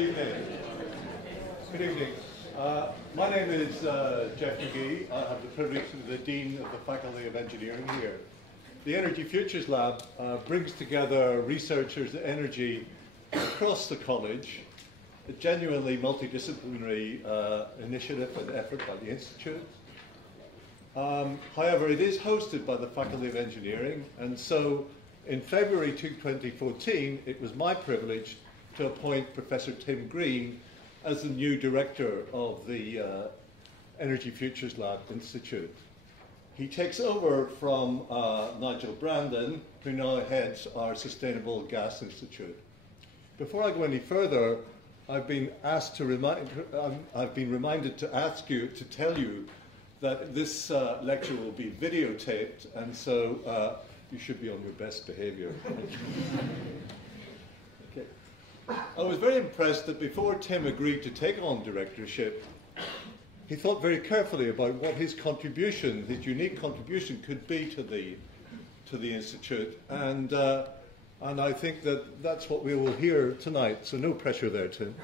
evening. Good evening. My name is Jeff McGee. I have the privilege to be the Dean of the Faculty of Engineering here. The Energy Futures Lab brings together researchers in energy across the college, a genuinely multidisciplinary initiative and effort by the Institute. However, it is hosted by the Faculty of Engineering, and so in February 2014, it was my privilege to appoint Professor Tim Green as the new director of the Energy Futures Lab Institute. He takes over from Nigel Brandon, who now heads our Sustainable Gas Institute. Before I go any further, I've been reminded to ask you to tell you that this lecture will be videotaped, and so you should be on your best behavior. Okay. I was very impressed that before Tim agreed to take on directorship, he thought very carefully about what his contribution, his unique contribution, could be to the Institute, and I think that that's what we will hear tonight. So no pressure there, Tim.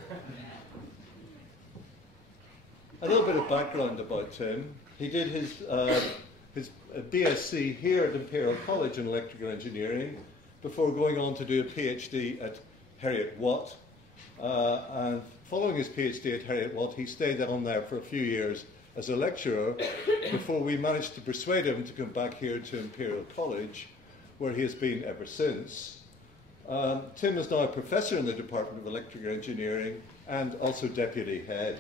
A little bit of background about Tim. He did his BSc here at Imperial College in Electrical Engineering before going on to do a PhD at Heriot-Watt. And following his PhD at Heriot-Watt, he stayed on there for a few years as a lecturer before we managed to persuade him to come back here to Imperial College, where he has been ever since. Tim is now a professor in the Department of Electrical Engineering and also deputy head.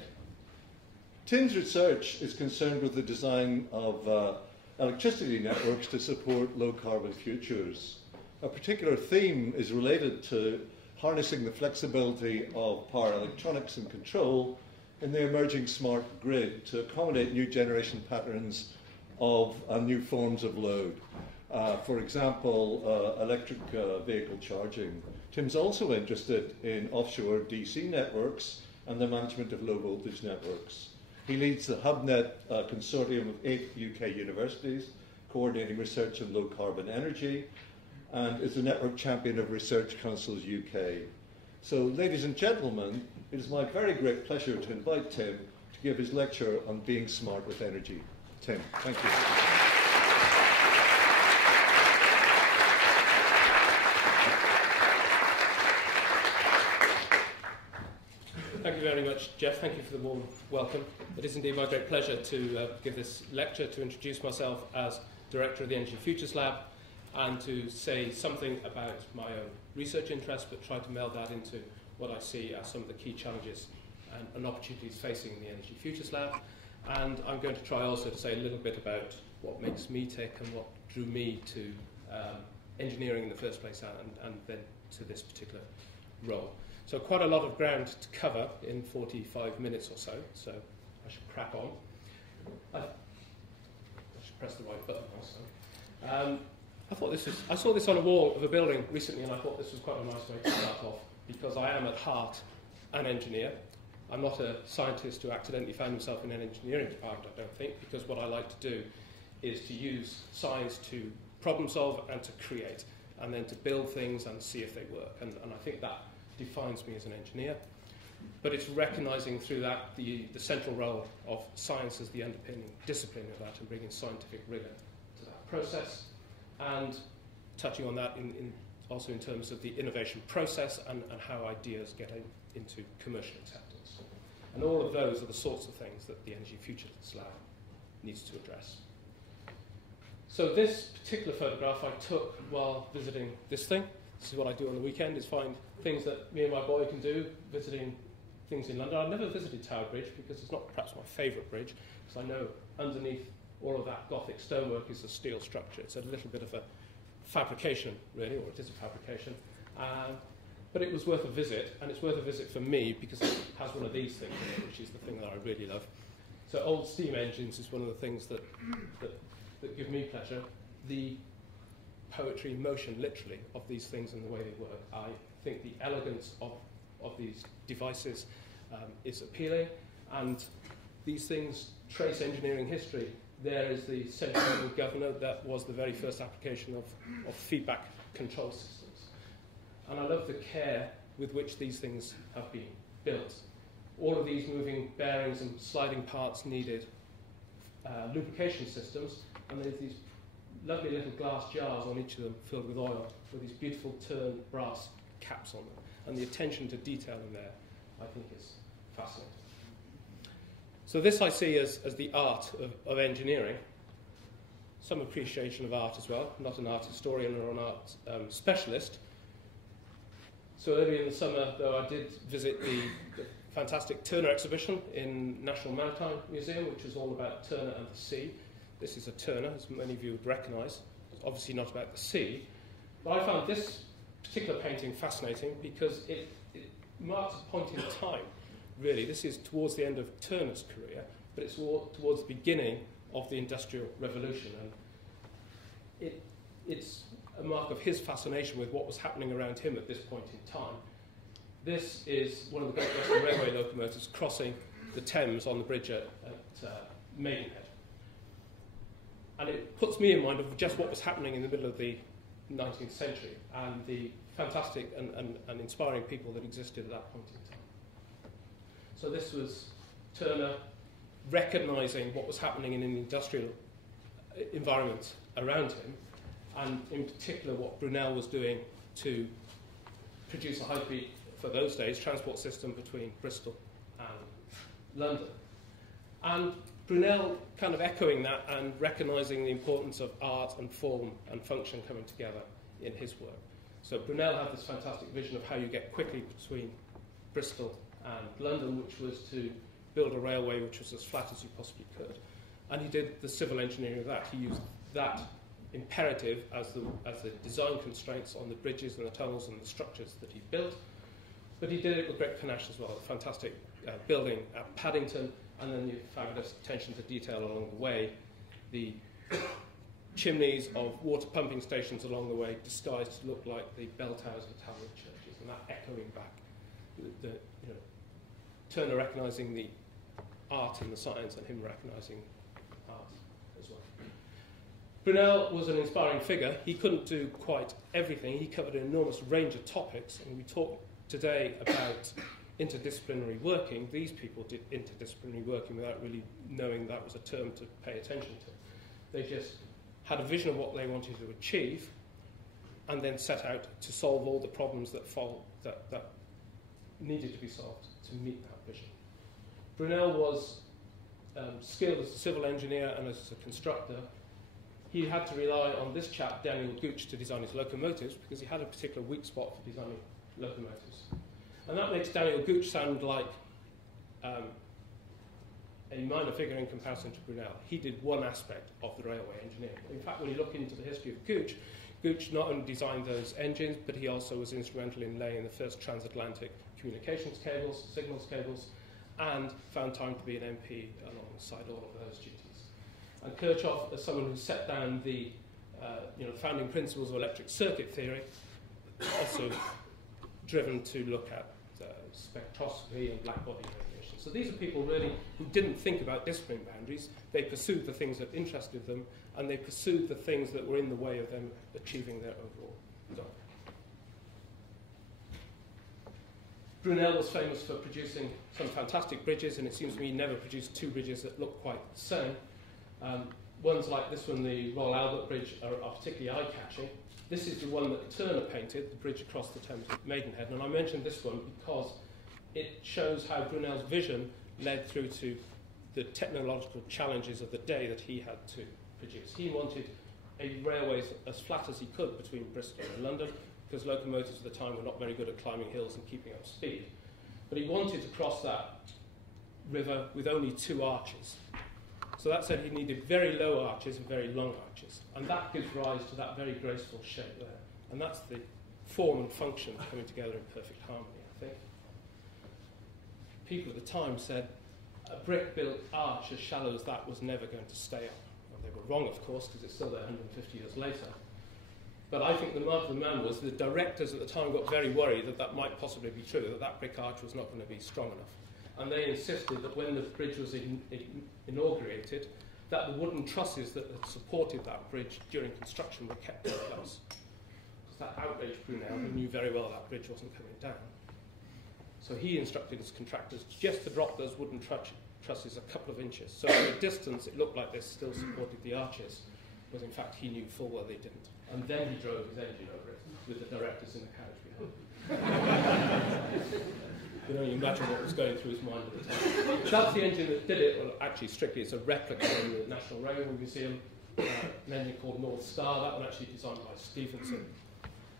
Tim's research is concerned with the design of electricity networks to support low-carbon futures. A particular theme is related to harnessing the flexibility of power electronics and control in the emerging smart grid to accommodate new generation patterns of new forms of load. For example, electric vehicle charging. Tim's also interested in offshore DC networks and the management of low-voltage networks. He leads the HubNet consortium of 8 UK universities, coordinating research on low-carbon energy, and is the network champion of Research Councils UK. So, ladies and gentlemen, it is my very great pleasure to invite Tim to give his lecture on being smart with energy. Tim, thank you. Thank you very much, Jeff. Thank you for the warm welcome. It is indeed my great pleasure to give this lecture, to introduce myself as Director of the Energy Futures Lab, and to say something about my own research interests, but try to meld that into what I see as some of the key challenges and opportunities facing the Energy Futures Lab. And I'm going to try also to say a little bit about what makes me tick and what drew me to engineering in the first place and then to this particular role. So quite a lot of ground to cover in 45 minutes or so I should crack on. I should press the right button also. I saw this on a wall of a building recently, and I thought this was quite a nice way to start off, because I am at heart an engineer. I'm not a scientist who accidentally found himself in an engineering department, I don't think, because what I like to do is to use science to problem solve and to create, and then to build things and see if they work. And I think that defines me as an engineer. But it's recognising through that the central role of science as the underpinning discipline of that, and bringing scientific rigour to that process, and touching on that also in terms of the innovation process and how ideas get into commercial acceptance. And all of those are the sorts of things that the Energy Futures Lab needs to address. So this particular photograph I took while visiting this thing. This is what I do on the weekend, is find things that me and my boy can do, visiting things in London. I've never visited Tower Bridge because it's not perhaps my favourite bridge, because I know underneath all of that Gothic stonework is a steel structure. It's a little bit of a fabrication, really, or it is a fabrication. But it was worth a visit, and it's worth a visit for me because it has one of these things in it, which is the thing that I really love. So old steam engines is one of the things that give me pleasure. The poetry in motion, literally, of these things and the way they work. I think the elegance of these devices is appealing, and these things trace engineering history. There is the central governor that was the very first application of feedback control systems. And I love the care with which these things have been built. All of these moving bearings and sliding parts needed lubrication systems, and there's these lovely little glass jars on each of them filled with oil with these beautiful turned brass caps on them. And the attention to detail in there, I think, is fascinating. So this I see as the art of engineering. Some appreciation of art as well, not an art historian or an art specialist. So earlier in the summer, though, I did visit the fantastic Turner exhibition in National Maritime Museum, which was all about Turner and the sea. This is a Turner, as many of you would recognise. It's obviously not about the sea. But I found this particular painting fascinating because it marks a point in time, really. This is towards the end of Turner's career, but it's towards the beginning of the Industrial Revolution. And it's a mark of his fascination with what was happening around him at this point in time. This is one of the Great Western Railway locomotives crossing the Thames on the bridge at Maidenhead. And it puts me in mind of just what was happening in the middle of the 19th century and the fantastic and inspiring people that existed at that point in time. So this was Turner recognising what was happening in an industrial environment around him, and in particular what Brunel was doing to produce a high-speed, for those days, transport system between Bristol and London. And Brunel kind of echoing that and recognising the importance of art and form and function coming together in his work. So Brunel had this fantastic vision of how you get quickly between Bristol and London, which was to build a railway which was as flat as you possibly could. And he did the civil engineering of that. He used that imperative as the design constraints on the bridges and the tunnels and the structures that he built. But he did it with great panache as well. A fantastic building at Paddington, and then the fabulous attention to detail along the way. The chimneys of water pumping stations along the way disguised to look like the bell towers of Tower churches, and that echoing back. Turner recognising the art in the science and him recognising art as well. Brunel was an inspiring figure. He couldn't do quite everything. He covered an enormous range of topics, and we talk today about interdisciplinary working. These people did interdisciplinary working without really knowing that was a term to pay attention to. They just had a vision of what they wanted to achieve and then set out to solve all the problems that needed to be solved to meet that vision. Brunel was skilled as a civil engineer and as a constructor. He had to rely on this chap, Daniel Gooch, to design his locomotives because he had a particular weak spot for designing locomotives. And that makes Daniel Gooch sound like a minor figure in comparison to Brunel. He did one aspect of the railway engineering. In fact, when you look into the history of Gooch, Gooch not only designed those engines, but he also was instrumental in laying the first transatlantic communications cables, signals cables, and found time to be an MP alongside all of those duties. And Kirchhoff, as someone who set down the founding principles of electric circuit theory, also driven to look at spectroscopy and black body radiation. So these are people really who didn't think about discipline boundaries. They pursued the things that interested them, and they pursued the things that were in the way of them achieving their overall goal. Brunel was famous for producing some fantastic bridges, and it seems to me he never produced two bridges that look quite the same. Ones like this one, the Royal Albert Bridge, are particularly eye-catching. This is the one that Turner painted, the bridge across the Thames at Maidenhead, and I mentioned this one because it shows how Brunel's vision led through to the technological challenges of the day that he had to produce. He wanted a railway as flat as he could between Bristol and London, because locomotives at the time were not very good at climbing hills and keeping up speed. But he wanted to cross that river with only two arches. So that said he needed very low arches and very long arches. And that gives rise to that very graceful shape there. And that's the form and function coming together in perfect harmony, I think. People at the time said a brick-built arch as shallow as that was never going to stay up. Well, they were wrong, of course, because it's still there 150 years later. But I think the mark of the man was the directors at the time got very worried that that might possibly be true, that that brick arch was not going to be strong enough. And they insisted that when the bridge was inaugurated, that the wooden trusses that had supported that bridge during construction were kept in place. Because that outraged Brunel, who knew very well that bridge wasn't coming down. So he instructed his contractors just to drop those wooden trusses a couple of inches. So from a distance, it looked like they still supported the arches, but in fact, he knew full well they didn't. And then he drove his engine over it with the directors in the carriage behind. You know, you imagine what was going through his mind at the time. That's the engine that did it. Well, actually, strictly, it's a replica in the National Railway Museum, an engine called North Star. That one actually designed by Stephenson.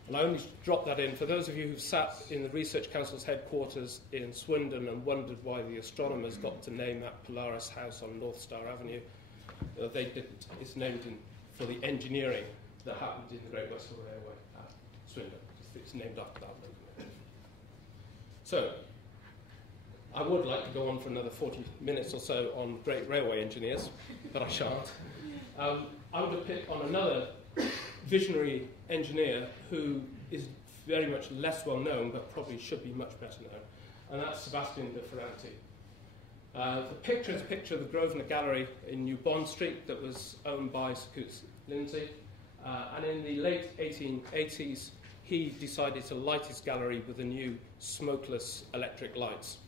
And I only dropped that in for those of you who've sat in the Research Council's headquarters in Swindon and wondered why the astronomers got to name that Polaris house on North Star Avenue. They didn't. It's named for the engineering that happened in the Great Western Railway at Swindon. It's named after that. So, I would like to go on for another 40 minutes or so on great railway engineers, but I shan't. I want to pick on another visionary engineer who is very much less well known, but probably should be much better known, and that's Sebastian de Ferranti. The picture is a picture of the Grosvenor Gallery in New Bond Street that was owned by Sir Coutts Lindsay, and in the late 1880s he decided to light his gallery with the new smokeless electric lights.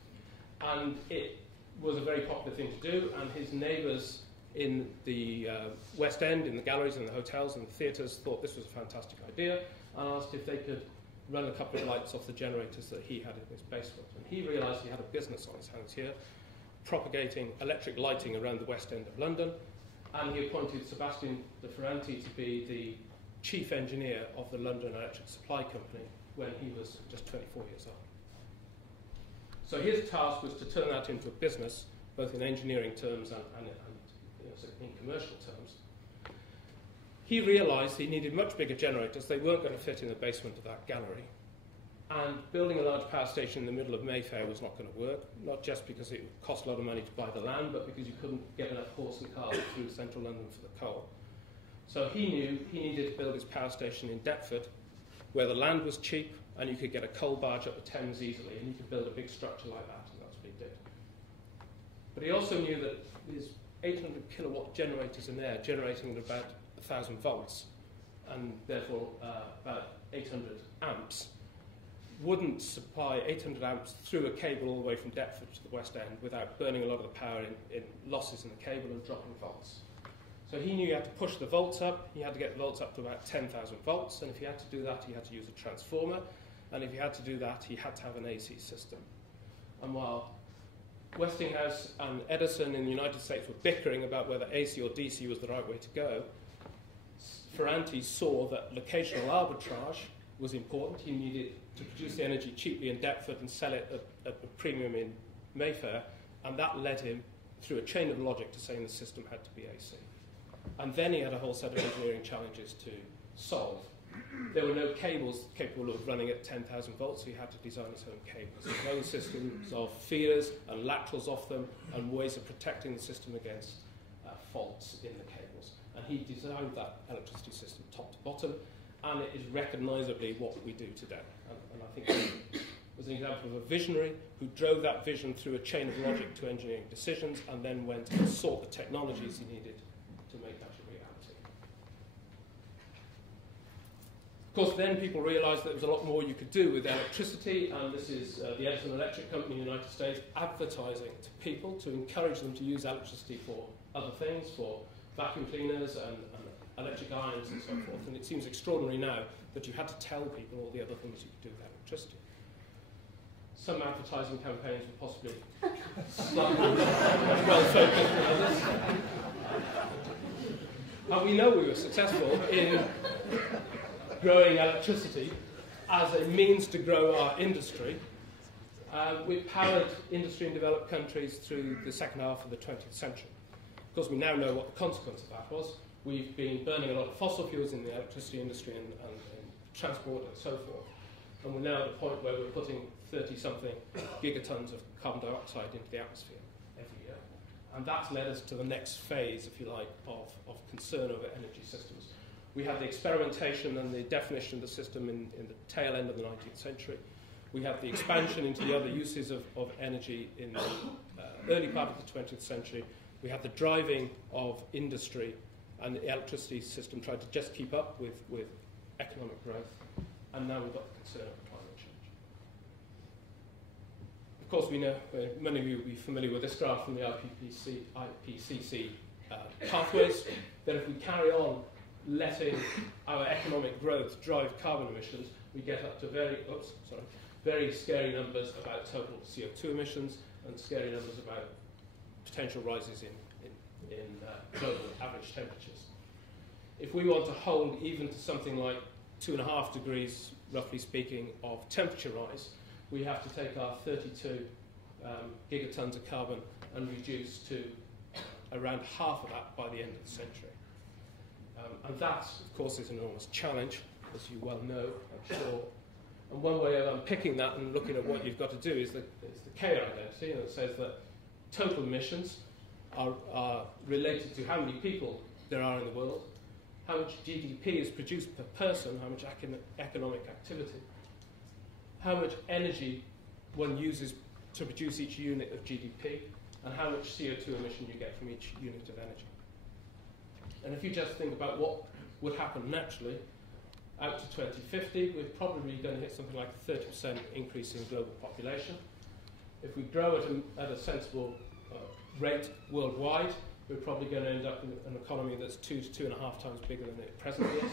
And it was a very popular thing to do, and his neighbours in the West End, in the galleries and the hotels and the theatres, thought this was a fantastic idea and asked if they could run a couple of lights off the generators that he had in his basement. And he realised he had a business on his hands here, propagating electric lighting around the West End of London, and he appointed Sebastian de Ferranti to be the chief engineer of the London Electric Supply Company when he was just 24 years old. So his task was to turn that into a business, both in engineering terms and in commercial terms. He realised he needed much bigger generators. They weren't going to fit in the basement of that gallery. And building a large power station in the middle of Mayfair was not going to work, not just because it cost a lot of money to buy the land, but because you couldn't get enough horse and cart through central London for the coal. So he knew he needed to build his power station in Deptford, where the land was cheap and you could get a coal barge up the Thames easily, and you could build a big structure like that, and that's what he did. But he also knew that his 800 kilowatt generators in there, generating at about 1,000 volts, and therefore about 800 amps, wouldn't supply 800 amps through a cable all the way from Deptford to the West End without burning a lot of the power in losses in the cable and dropping volts. So he knew he had to push the volts up. He had to get the volts up to about 10,000 volts, and if he had to do that, he had to use a transformer, and if he had to do that, he had to have an AC system. And while Westinghouse and Edison in the United States were bickering about whether AC or DC was the right way to go, Ferranti saw that locational arbitrage was important. He needed to produce the energy cheaply in Deptford and sell it at a premium in Mayfair, and that led him through a chain of logic to saying the system had to be AC. And then he had a whole set of engineering challenges to solve. There were no cables capable of running at 10,000 volts, so he had to design his own cables. His own systems of feeders and laterals off them, and ways of protecting the system against faults in the cables. And he designed that electricity system top to bottom, and it is recognisably what we do today. And I think he was an example of a visionary who drove that vision through a chain of logic to engineering decisions, and then went and sought the technologies he needed to make that a reality. Of course, then people realised that there was a lot more you could do with electricity, and this is the Edison Electric Company in the United States advertising to people to encourage them to use electricity for other things, for vacuum cleaners and electric irons and so forth. And it seems extraordinary now that you had to tell people all the other things you could do with electricity. Some advertising campaigns were possibly slightly well focused than others. And we know we were successful in growing electricity as a means to grow our industry. We powered industry in developed countries through the second half of the 20th century. Of course, we now know what the consequence of that was. We've been burning a lot of fossil fuels in the electricity industry and transport and so forth. And we're now at a point where we're putting 30-something gigatons of carbon dioxide into the atmosphere every year. And that's led us to the next phase, if you like, of concern over energy systems. We had the experimentation and the definition of the system in the tail end of the 19th century. We had the expansion into the other uses of energy in the early part of the 20th century. We had the driving of industry, and the electricity system tried to just keep up with economic growth. And now we've got the concern of climate change. of course, we know, many of you will be familiar with this graph from the IPCC pathways, that if we carry on letting our economic growth drive carbon emissions, we get up to very scary numbers about total CO2 emissions and scary numbers about potential rises in global average temperatures. If we want to hold even to something like 2.5 degrees, roughly speaking, of temperature rise, we have to take our 32 gigatons of carbon and reduce to around half of that by the end of the century. And that, of course, is an enormous challenge, as you well know, I'm sure. And one way of unpicking that and looking at what you've got to do is the K identity, and it says that total emissions are related to how many people there are in the world, how much GDP is produced per person, how much economic activity, how much energy one uses to produce each unit of GDP, and how much CO2 emission you get from each unit of energy. And if you just think about what would happen naturally, out to 2050, we're probably going to hit something like a 30% increase in global population. If we grow at a sensible rate worldwide, we're probably going to end up in an economy that's 2 to 2.5 times bigger than it presently is.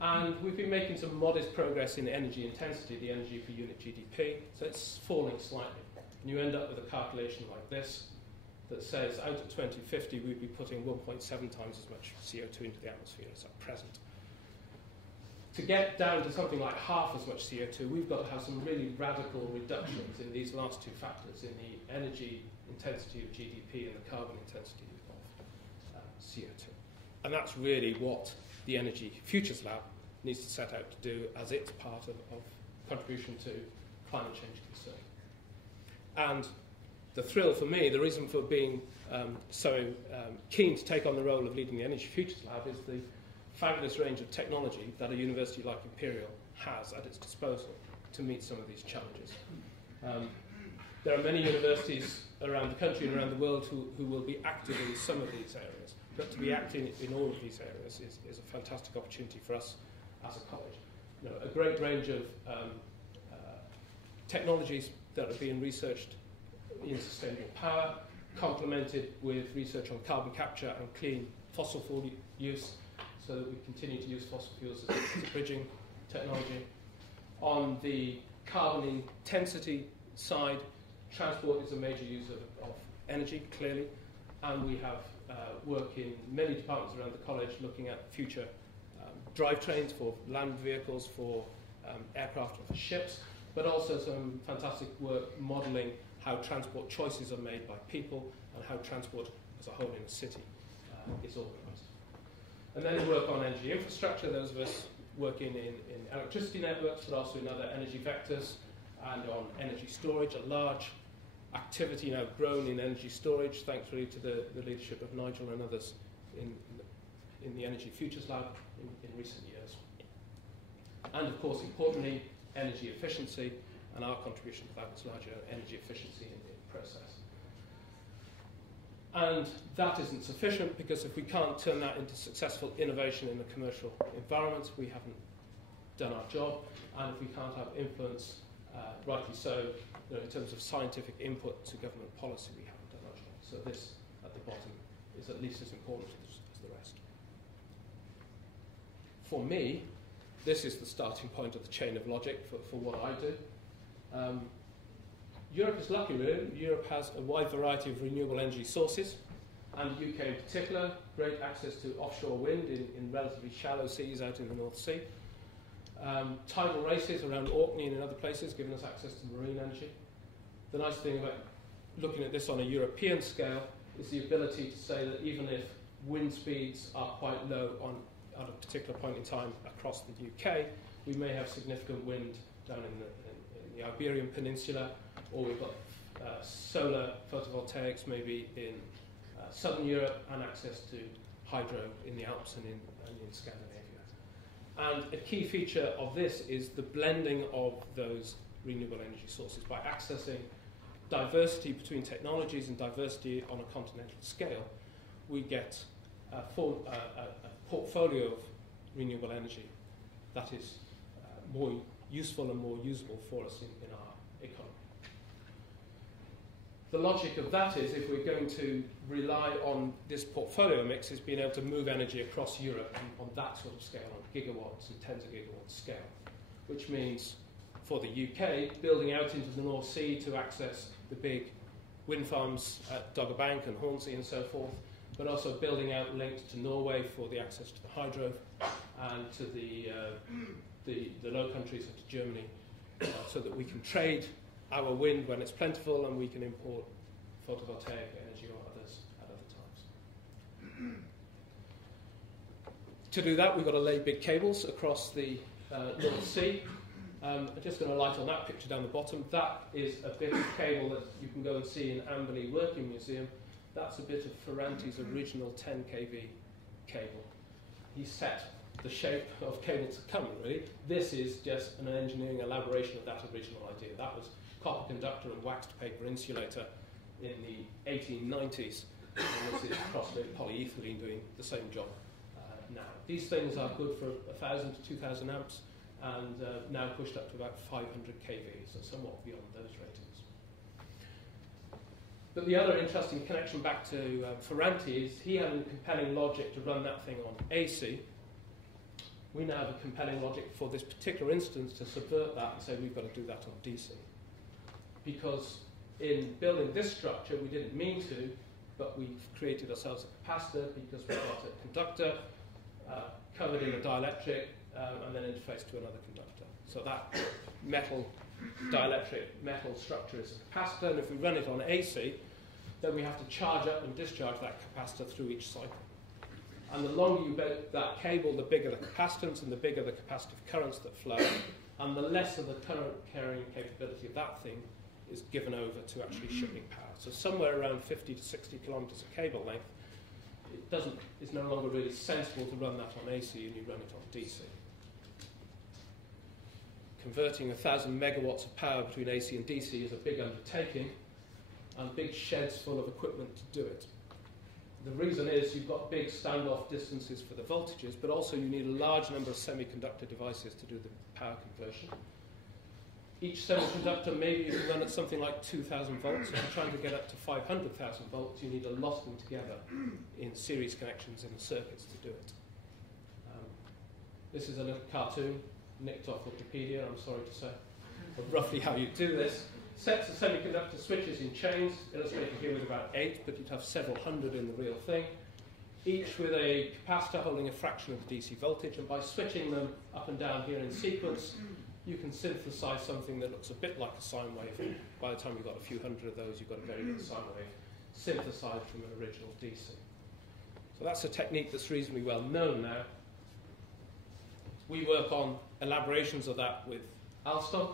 And we've been making some modest progress in energy intensity, the energy per unit GDP, so it's falling slightly. And you end up with a calculation like this that says out to 2050 we'd be putting 1.7 times as much CO2 into the atmosphere as at present. To get down to something like half as much CO2, we've got to have some really radical reductions in these last two factors, in the energy intensity of GDP and the carbon intensity of CO2. And that's really what the Energy Futures Lab needs to set out to do as its part of contribution to climate change concern. And the thrill for me, the reason for being so keen to take on the role of leading the Energy Futures Lab is the fabulous range of technology that a university like Imperial has at its disposal to meet some of these challenges. There are many universities around the country and around the world who will be active in some of these areas, but to be acting in all of these areas is a fantastic opportunity for us as a college. You know, a great range of technologies that are being researched in sustainable power, complemented with research on carbon capture and clean fossil fuel use, so that we continue to use fossil fuels as a bridging technology. On the carbon intensity side, transport is a major user of energy, clearly, and we have work in many departments around the college looking at future drivetrains for land vehicles, for aircraft and for ships, but also some fantastic work modelling how transport choices are made by people and how transport as a whole in a city is organised. And then work on energy infrastructure, those of us working in electricity networks, but also in other energy vectors, and on energy storage, a large activity now grown in energy storage, thanks really to the leadership of Nigel and others in the Energy Futures Lab in recent years. And of course, importantly, energy efficiency, and our contribution to that was larger energy efficiency in the process. And that isn't sufficient, because if we can't turn that into successful innovation in the commercial environment, we haven't done our job. And if we can't have influence, rightly so, in terms of scientific input to government policy, we haven't done our job. So this, at the bottom, is at least as important as the rest. For me, this is the starting point of the chain of logic for what I do. Europe is lucky, really. Europe has a wide variety of renewable energy sources, and the UK in particular, great access to offshore wind in relatively shallow seas out in the North Sea. Tidal races around Orkney and in other places giving us access to marine energy. The nice thing about looking at this on a European scale is the ability to say that even if wind speeds are quite low at a particular point in time across the UK, we may have significant wind down in the Iberian Peninsula, or we've got solar photovoltaics maybe in southern Europe, and access to hydro in the Alps and in Scandinavia. And a key feature of this is the blending of those renewable energy sources. By accessing diversity between technologies and diversity on a continental scale, we get a portfolio of renewable energy that is more useful and more usable for us in our economy. The logic of that is, if we're going to rely on this portfolio mix, is being able to move energy across Europe on that sort of scale, on gigawatts and tens of gigawatts scale, which means for the UK, building out into the North Sea to access the big wind farms at Dogger Bank and Hornsea and so forth, but also building out links to Norway for the access to the hydro and to the Low Countries and to Germany, so that we can trade our wind when it's plentiful and we can import photovoltaic energy or others at other times. To do that, we've got to lay big cables across the North Sea. I'm just going to light on that picture down the bottom. That is a bit of cable that you can go and see in Amberley Working Museum. That's a bit of Ferranti's original 10 kV cable. He set the shape of cable to come, really. This is just an engineering elaboration of that original idea. That was copper conductor and waxed paper insulator in the 1890s. And this is cross-linked polyethylene doing the same job now. These things are good for 1,000 to 2,000 amps and now pushed up to about 500 kV, so somewhat beyond those ratings. But the other interesting connection back to Ferranti is he had a compelling logic to run that thing on AC. We now have a compelling logic for this particular instance to subvert that and say we've got to do that on DC. Because in building this structure, we didn't mean to, but we've created ourselves a capacitor because we've got a conductor covered in a dielectric and then interfaced to another conductor. So that dielectric metal structure is a capacitor, and if we run it on AC, then we have to charge up and discharge that capacitor through each cycle. And the longer you build that cable, the bigger the capacitance and the bigger the capacitive currents that flow, and the less of the current carrying capability of that thing is given over to actually shipping power. So somewhere around 50 to 60 kilometers of cable length, it's no longer really sensible to run that on AC, and you run it on DC. Converting 1,000 megawatts of power between AC and DC is a big undertaking, and big sheds full of equipment to do it. The reason is you've got big standoff distances for the voltages, but also you need a large number of semiconductor devices to do the power conversion. Each semiconductor, maybe you can run at something like 2,000 volts. If you're trying to get up to 500,000 volts, you need a lot of them together in series connections in the circuits to do it. This is a little cartoon nicked off Wikipedia, I'm sorry to say, of roughly how you do this. Sets of semiconductor switches in chains, illustrated here with about 8, but you'd have several hundred in the real thing, each with a capacitor holding a fraction of the DC voltage, and by switching them up and down here in sequence, you can synthesize something that looks a bit like a sine wave, and by the time you've got a few hundred of those, you've got a very good sine wave synthesized from an original DC. So that's a technique that's reasonably well known now. We work on elaborations of that with Alstom.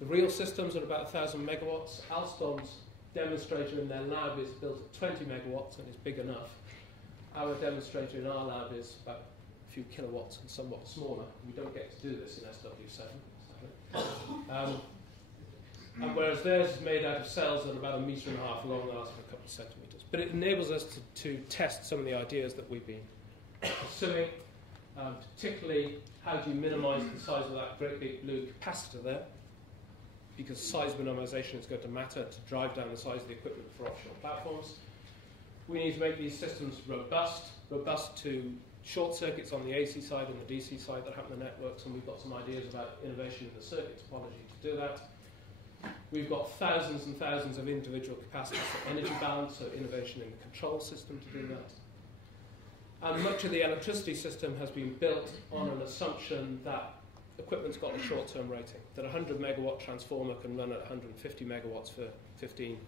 The real systems are about 1,000 megawatts. Alstom's demonstrator in their lab is built at 20 megawatts and is big enough. Our demonstrator in our lab is about a few kilowatts and somewhat smaller. We don't get to do this in SW7. And whereas theirs is made out of cells that are about 1.5 meters long, ours are a couple of centimeters. But it enables us to test some of the ideas that we've been pursuing, particularly how do you minimize the size of that great big blue capacitor there, because size minimization is going to matter to drive down the size of the equipment for offshore platforms. We need to make these systems robust to short circuits on the AC side and the DC side that happen in the networks, and we've got some ideas about innovation in the circuit topology to do that. We've got thousands and thousands of individual capacitors for energy balance, so innovation in the control system to do that. And much of the electricity system has been built on an assumption that equipment's got a short-term rating, that a 100-megawatt transformer can run at 150 megawatts for 15,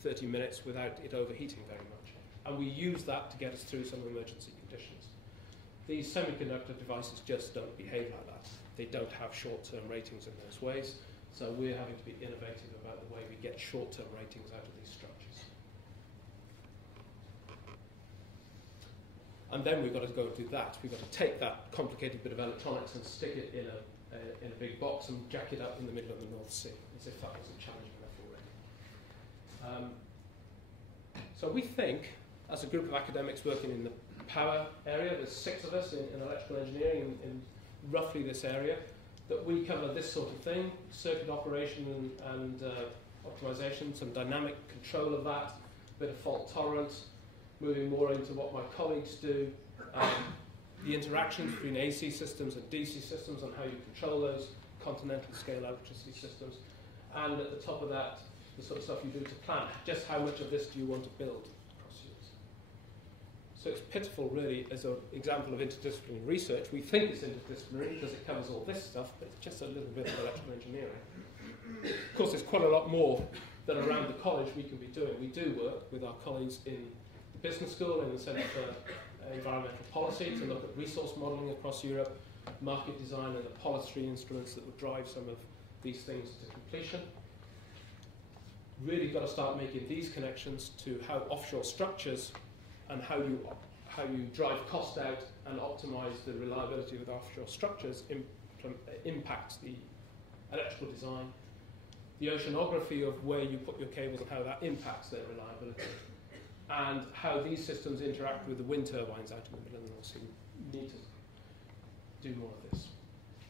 30 minutes without it overheating very much. And we use that to get us through some emergency conditions. These semiconductor devices just don't behave like that. They don't have short-term ratings in those ways, so we're having to be innovative about the way we get short-term ratings out of these structures. And then we've got to go do that. We've got to take that complicated bit of electronics and stick it in a big box and jack it up in the middle of the North Sea, as if that wasn't challenging enough already. So we think, as a group of academics working in the power area, there's 6 of us in electrical engineering in roughly this area, that we cover this sort of thing, circuit operation and optimization, some dynamic control of that, a bit of fault tolerance, moving more into what my colleagues do, the interactions between AC systems and DC systems and how you control those continental scale electricity systems, and at the top of that, the sort of stuff you do to plan. Just how much of this do you want to build across years? So it's pitiful, really, as an example of interdisciplinary research. We think it's interdisciplinary because it covers all this stuff, but it's just a little bit of electrical engineering. Of course, there's quite a lot more that around the college we can be doing. We do work with our colleagues in the business school, in the Centre for Environmental Policy, to look at resource modelling across Europe, market design, and the policy instruments that would drive some of these things to completion. Really got to start making these connections to how offshore structures and how you drive cost out and optimise the reliability with offshore structures impacts the electrical design, the oceanography of where you put your cables and how that impacts their reliability, and how these systems interact with the wind turbines out in the middle of the North Sea. We need to do more of this.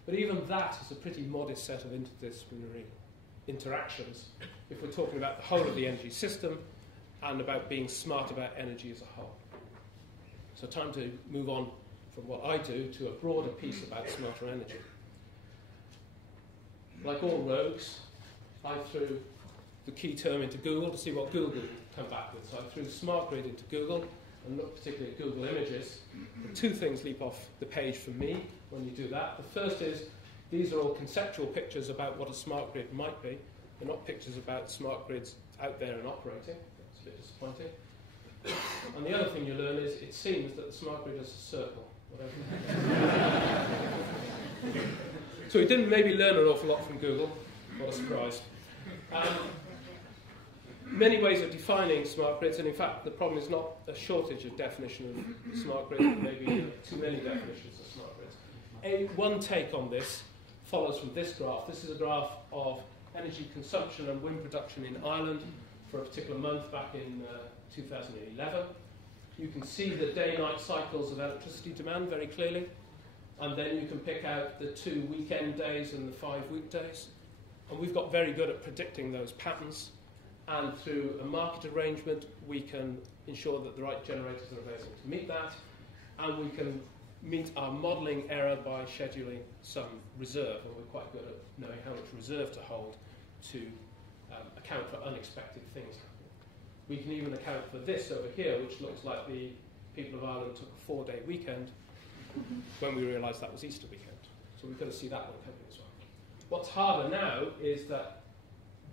But even that is a pretty modest set of interdisciplinary interactions if we're talking about the whole of the energy system and about being smart about energy as a whole. So time to move on from what I do to a broader piece about smarter energy. Like all rogues, I threw the key term into Google to see what Google would come back with. So I threw smart grid into Google and looked particularly at Google Images. And two things leap off the page for me when you do that. The first is these are all conceptual pictures about what a smart grid might be. They're not pictures about smart grids out there and operating. That's a bit disappointing. And the other thing you learn is it seems that the smart grid is a circle. So we didn't maybe learn an awful lot from Google. What a surprise. Many ways of defining smart grids, and in fact the problem is not a shortage of definition of smart grids, but maybe too many definitions of smart grids. One take on this follows from this graph. This is a graph of energy consumption and wind production in Ireland for a particular month back in 2011. You can see the day-night cycles of electricity demand very clearly, and then you can pick out the 2 weekend days and the 5 weekdays. And we've got very good at predicting those patterns, and through a market arrangement we can ensure that the right generators are available to meet that, and we can meet our modelling error by scheduling some reserve, and we're quite good at knowing how much reserve to hold to account for unexpected things happening. We can even account for this over here, which looks like the people of Ireland took a 4-day weekend when we realised that was Easter weekend. So we've got to see that one coming as well. What's harder now is that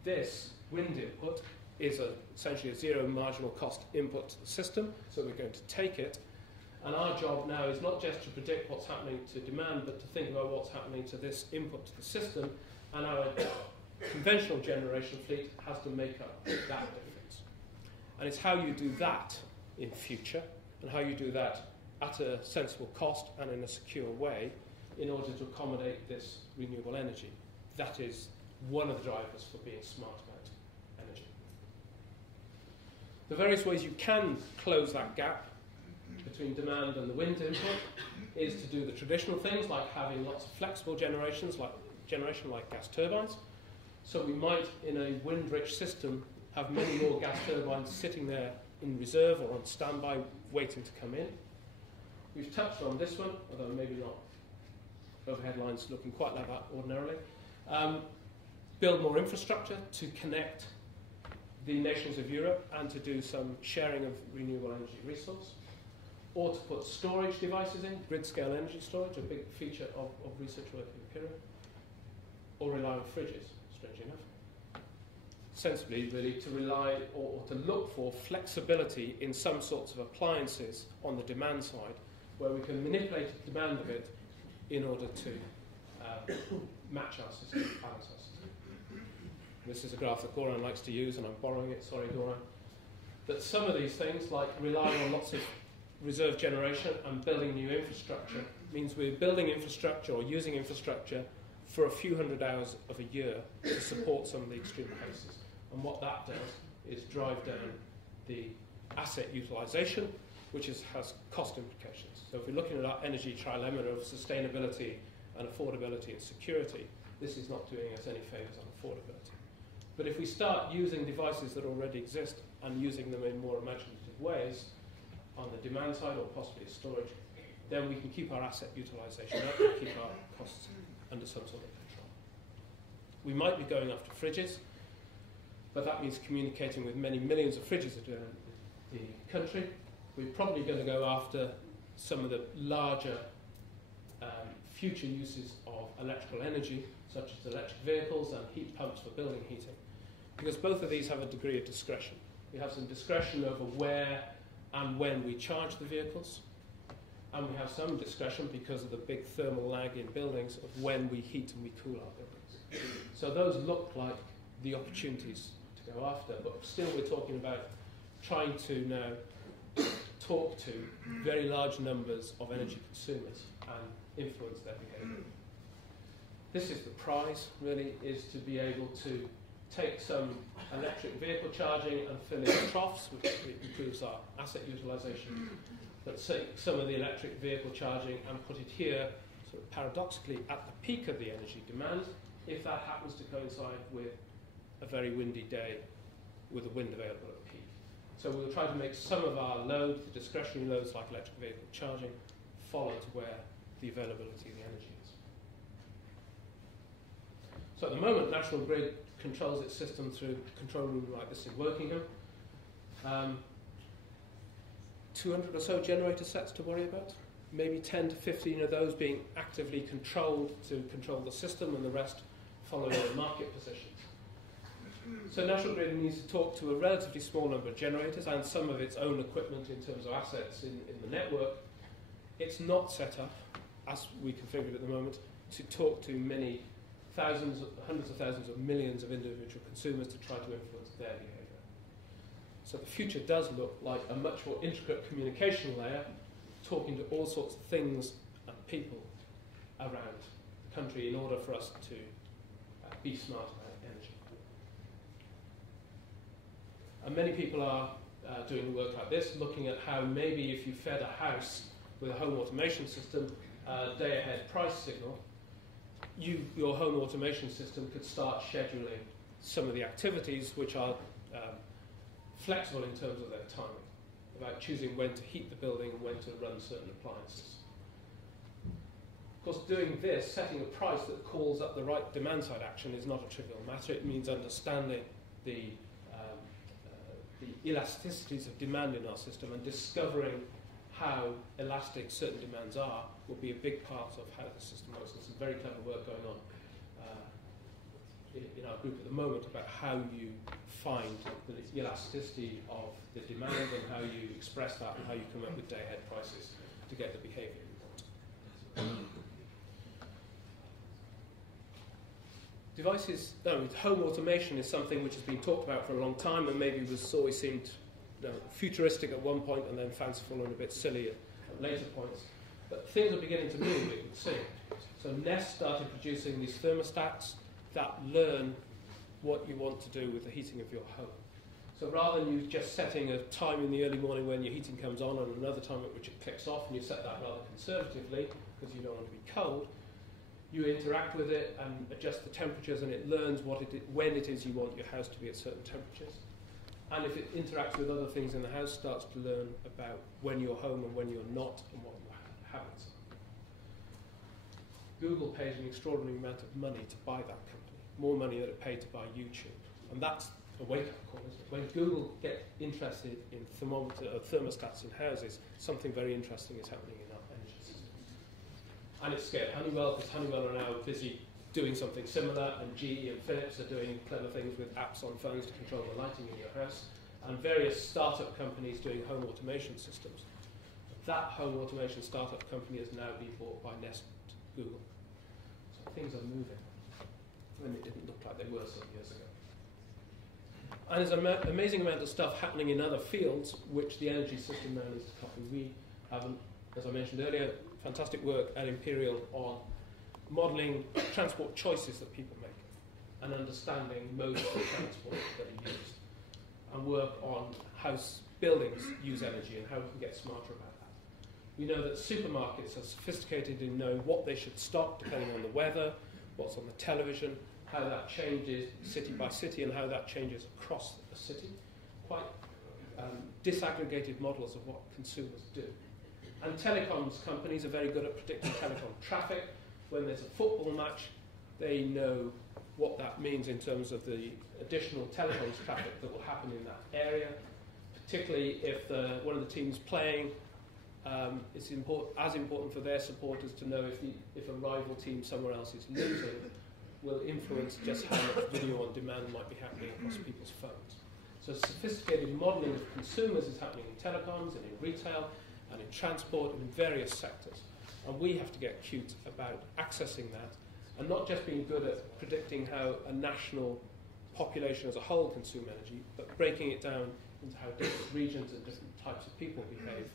this wind input is essentially a zero marginal cost input to the system, so we're going to take it, and our job now is not just to predict what's happening to demand, but to think about what's happening to this input to the system, and our conventional generation fleet has to make up that difference. And it's how you do that in future, and how you do that at a sensible cost and in a secure way in order to accommodate this renewable energy. That is one of the drivers for being smart about energy. The various ways you can close that gap between demand and the wind input is to do the traditional things like having lots of flexible generations, like gas turbines. So we might, in a wind-rich system, have many more gas turbines sitting there in reserve or on standby waiting to come in. We've touched on this one, although maybe not overhead lines looking quite like that ordinarily. Build more infrastructure to connect the nations of Europe and to do some sharing of renewable energy resource, or to put storage devices in, grid-scale energy storage, a big feature of research work in Imperial, or rely on fridges, strangely enough. Sensibly, really, to rely or to look for flexibility in some sorts of appliances on the demand side, where we can manipulate the demand a bit in order to match our system, balance our system. This is a graph that Goran likes to use, and I'm borrowing it, sorry Goran. That some of these things, like relying on lots of reserve generation and building new infrastructure, means we're building infrastructure or using infrastructure for a few hundred hours of a year to support some of the extreme cases. And what that does is drive down the asset utilisation, which has cost implications. So if we're looking at our energy trilemma of sustainability and affordability and security, this is not doing us any favours on affordability. But if we start using devices that already exist and using them in more imaginative ways on the demand side or possibly storage, then we can keep our asset utilization up and keep our costs under some sort of control. We might be going after fridges, but that means communicating with many millions of fridges around the country. We're probably going to go after some of the larger future uses of electrical energy, such as electric vehicles and heat pumps for building heating, because both of these have a degree of discretion. We have some discretion over where and when we charge the vehicles, and we have some discretion because of the big thermal lag in buildings of when we heat and we cool our buildings. So those look like the opportunities to go after, but still we're talking about trying to now talk to very large numbers of energy consumers and influence their behaviour. This is the prize, really, is to be able to take some electric vehicle charging and fill in troughs, which improves our asset utilisation, but take some of the electric vehicle charging and put it here, sort of paradoxically, at the peak of the energy demand, if that happens to coincide with a very windy day with the wind available at the peak. So we'll try to make some of our loads, the discretionary loads like electric vehicle charging, follow to where the availability of the energy is. So at the moment, National Grid controls its system through a control room like this in Wokingham. 200 or so generator sets to worry about, maybe 10 to 15 of those being actively controlled to control the system and the rest following the market positions. So National Grid needs to talk to a relatively small number of generators and some of its own equipment in terms of assets in the network. It's not set up, as we configure it at the moment, to talk to many thousands, hundreds of thousands of millions of individual consumers to try to influence their behaviour. So the future does look like a much more intricate communication layer, talking to all sorts of things and people around the country in order for us to be smart about energy. And many people are doing work like this, looking at how maybe if you fed a house with a home automation system, day-ahead price signal, your home automation system could start scheduling some of the activities which are flexible in terms of their timing, about choosing when to heat the building and when to run certain appliances. Of course, doing this, setting a price that calls up the right demand-side action is not a trivial matter. It means understanding the elasticities of demand in our system and discovering how elastic certain demands are will be a big part of how the system works. There's some very clever work going on in our group at the moment about how you find the elasticity of the demand and how you express that and how you come up with day-ahead prices to get the behaviour you want. Devices, home automation is something which has been talked about for a long time and maybe was always seemed futuristic at one point and then fanciful and a bit silly at later points. But things are beginning to move, we can see. So Nest started producing these thermostats that learn what you want to do with the heating of your home. So rather than you just setting a time in the early morning when your heating comes on and another time at which it clicks off, and you set that rather conservatively because you don't want to be cold, you interact with it and adjust the temperatures, and it learns when it is you want your house to be at certain temperatures. And if it interacts with other things in the house, starts to learn about when you're home and when you're not and what your habits are. Google pays an extraordinary amount of money to buy that company, more money than it paid to buy YouTube. And that's a wake-up call, isn't it? When Google get interested in thermostats in houses, something very interesting is happening in our energy system. And it's scared Honeywell, because Honeywell are now busy doing something similar, and GE and Philips are doing clever things with apps on phones to control the lighting in your house, and various startup companies doing home automation systems. That home automation startup company has now been bought by Nest Google. So things are moving when it didn't look like they were some years ago. And there's an amazing amount of stuff happening in other fields which the energy system now needs to copy. We have, as I mentioned earlier, fantastic work at Imperial on modelling transport choices that people make and understanding modes of transport that are used, and work on how buildings use energy and how we can get smarter about that. We know that supermarkets are sophisticated in knowing what they should stock depending on the weather, what's on the television, how that changes city by city and how that changes across a city. Quite disaggregated models of what consumers do. And telecoms companies are very good at predicting telecom traffic. When there's a football match, they know what that means in terms of the additional telecoms traffic that will happen in that area, particularly if one of the teams playing, it's as important for their supporters to know if a rival team somewhere else is losing, will influence just how much video on demand might be happening across people's phones. So sophisticated modelling of consumers is happening in telecoms and in retail and in transport and in various sectors. And we have to get cute about accessing that and not just being good at predicting how a national population as a whole consume energy, but breaking it down into how different regions and different types of people behave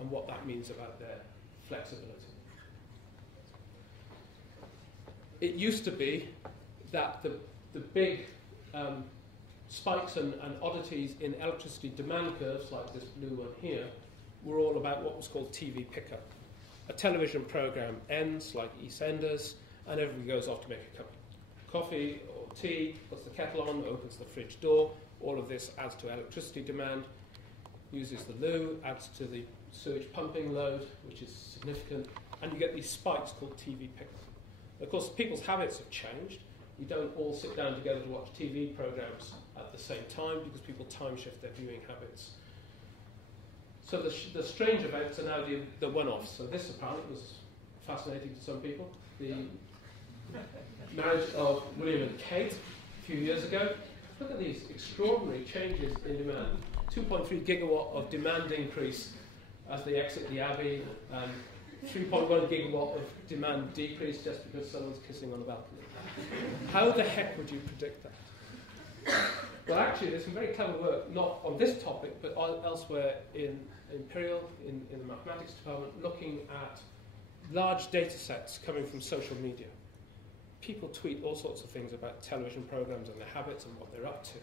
and what that means about their flexibility. It used to be that the big spikes and oddities in electricity demand curves, like this blue one here, were all about what was called TV pickup. A television program ends, like EastEnders, and everybody goes off to make a cup of coffee or tea, puts the kettle on, opens the fridge door. All of this adds to electricity demand, uses the loo, adds to the sewage pumping load, which is significant, and you get these spikes called TV pickup. Of course, people's habits have changed. You don't all sit down together to watch TV programs at the same time because people time shift their viewing habits. So the strange events are now the one-offs. So this apparently was fascinating to some people. The marriage of William and Kate a few years ago. Look at these extraordinary changes in demand. 2.3 gigawatt of demand increase as they exit the Abbey, and 3.1 gigawatt of demand decrease just because someone's kissing on the balcony. How the heck would you predict that? Well, actually, there's some very clever work, not on this topic, but elsewhere in Imperial, in the mathematics department, looking at large data sets coming from social media. People tweet all sorts of things about television programs and their habits and what they're up to.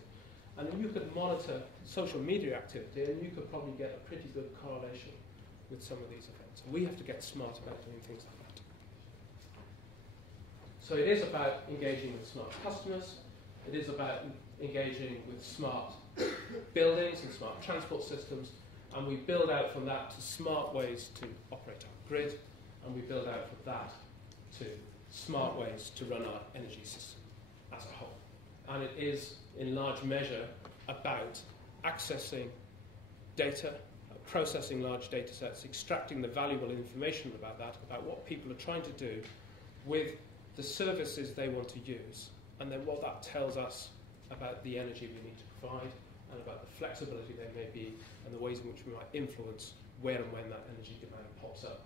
And you could monitor social media activity and you could probably get a pretty good correlation with some of these events. And we have to get smart about doing things like that. So it is about engaging with smart customers. It is about engaging with smart buildings and smart transport systems. And we build out from that to smart ways to operate our grid. And we build out from that to smart ways to run our energy system as a whole. And it is, in large measure, about accessing data, processing large data sets, extracting the valuable information about that, about what people are trying to do with the services they want to use, and then what that tells us about the energy we need to provide, and about the flexibility there may be, and the ways in which we might influence where and when that energy demand pops up.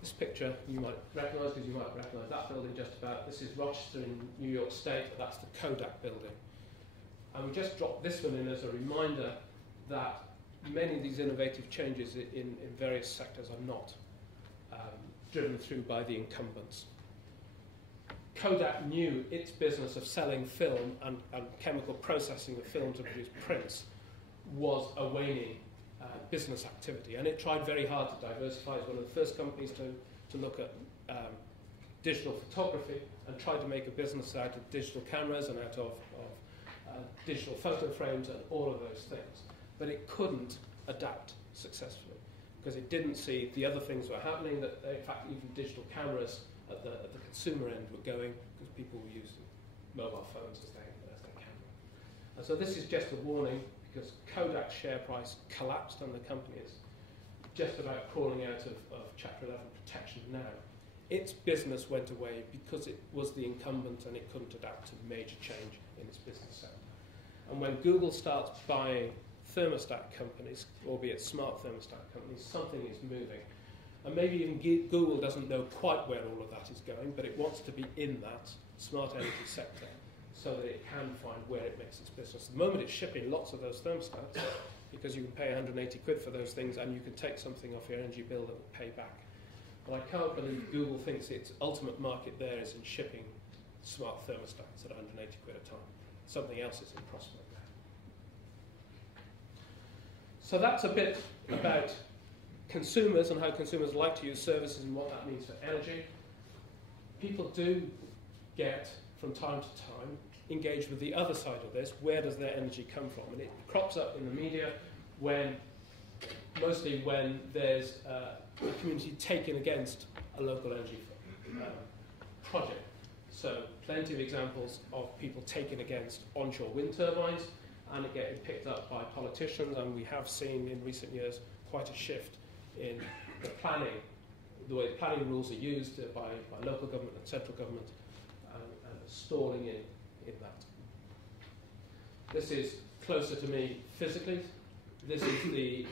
This picture you might recognise, because you might recognise that building just about. This is Rochester in New York State. That's the Kodak building. And we just dropped this one in as a reminder that many of these innovative changes in various sectors are not driven through by the incumbents. Kodak knew its business of selling film and chemical processing of film to produce prints was a waning business activity, and it tried very hard to diversify. It's one of the first companies to look at digital photography and tried to make a business out of digital cameras and out of digital photo frames and all of those things. But it couldn't adapt successfully because it didn't see the other things were happening, that in fact even digital cameras at the consumer end were going because people were using mobile phones as their camera. And so this is just a warning, because Kodak's share price collapsed and the company is just about crawling out of Chapter 11 protection now. Its business went away because it was the incumbent and it couldn't adapt to major change in its business sector. And when Google starts buying thermostat companies, albeit smart thermostat companies, something is moving. And maybe even Google doesn't know quite where all of that is going, but it wants to be in that smart energy sector, so that it can find where it makes its business. At the moment it's shipping lots of those thermostats because you can pay 180 quid for those things and you can take something off your energy bill that will pay back. But I can't believe Google thinks its ultimate market there is in shipping smart thermostats at 180 quid a time. Something else is in prospect there. So that's a bit about consumers and how consumers like to use services and what that means for energy. People do get, from time to time, engaged with the other side of this. Where does their energy come from? And it crops up in the media mostly when there's a community taken against a local energy project. So plenty of examples of people taken against onshore wind turbines and it getting picked up by politicians, and we have seen in recent years quite a shift in the planning, the way the planning rules are used by local government and central government, and stalling in that. This is closer to me physically. This is the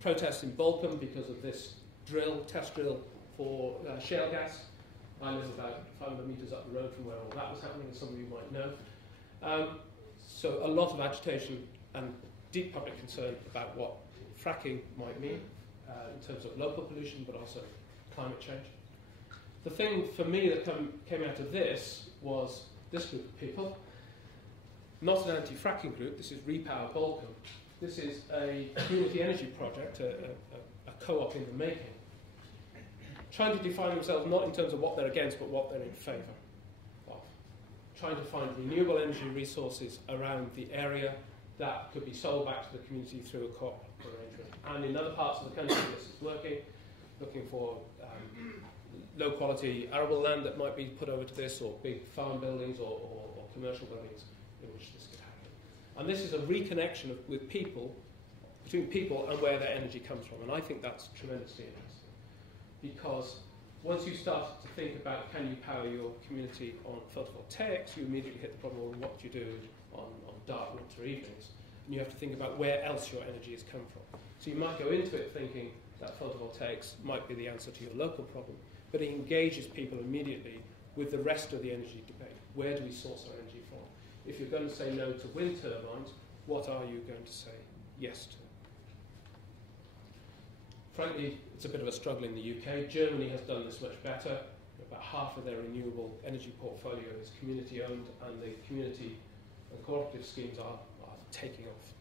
protest in Balcombe because of this test drill for shale gas. I live about 500 metres up the road from where all that was happening, as some of you might know. So a lot of agitation and deep public concern about what fracking might mean in terms of local pollution, but also climate change. The thing for me that came out of this was this group of people, not an anti-fracking group. This is Repower Balcombe. This is a community energy project, a co-op in the making, trying to define themselves not in terms of what they're against, but what they're in favour of. Trying to find renewable energy resources around the area that could be sold back to the community through a co-op arrangement. And in other parts of the country, this is working, looking for low-quality arable land that might be put over to this, or big farm buildings or commercial buildings in which this could happen. And this is a reconnection with people, between people and where their energy comes from. And I think that's tremendously interesting. Because once you start to think about can you power your community on photovoltaics, you immediately hit the problem of what do you do on dark winter evenings. And you have to think about where else your energy has come from. So you might go into it thinking that photovoltaics might be the answer to your local problem, but it engages people immediately with the rest of the energy debate. Where do we source our energy from? If you're going to say no to wind turbines, what are you going to say yes to? Frankly, it's a bit of a struggle in the UK. Germany has done this much better. About half of their renewable energy portfolio is community-owned, and the community and cooperative schemes are taking off.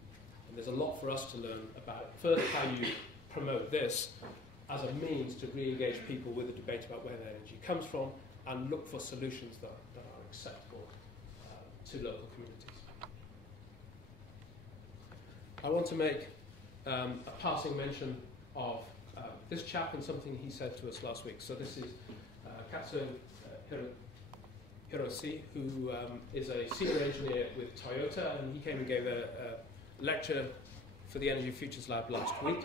And there's a lot for us to learn about, first, how you promote this as a means to re-engage people with a debate about where their energy comes from, and look for solutions that are acceptable to local communities. I want to make a passing mention of this chap and something he said to us last week. So this is Katsun Hiroshi, who is a senior engineer with Toyota, and he came and gave a lecture for the Energy Futures Lab last week.